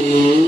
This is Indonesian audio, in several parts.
Mm-hmm.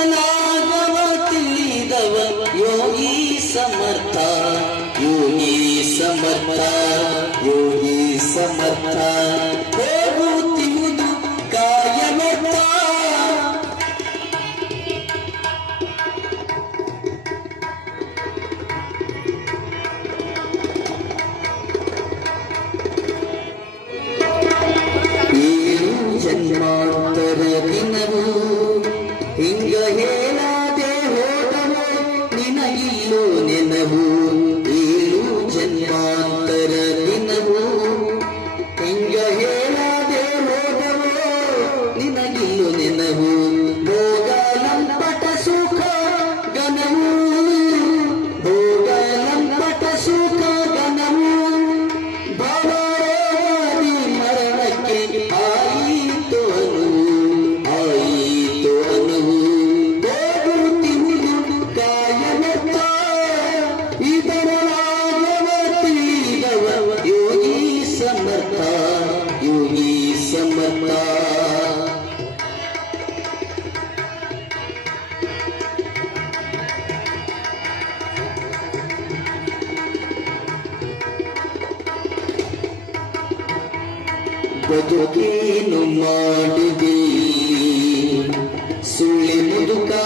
ಮಾತರದಿನವೂ ಹಿಂಗ ಹೇಳದೆ ಹೋದವೋ ನಿನಗಿಲ್ಲೋ ಬದುಕೇನು ಮಾಡಿದೆ ಸುಳಿ ಮುದುಕಾ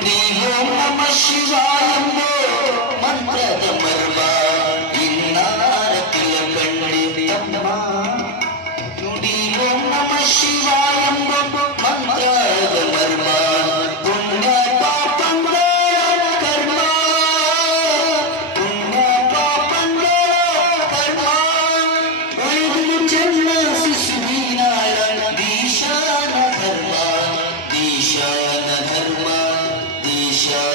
नमि ज़े show. Yeah.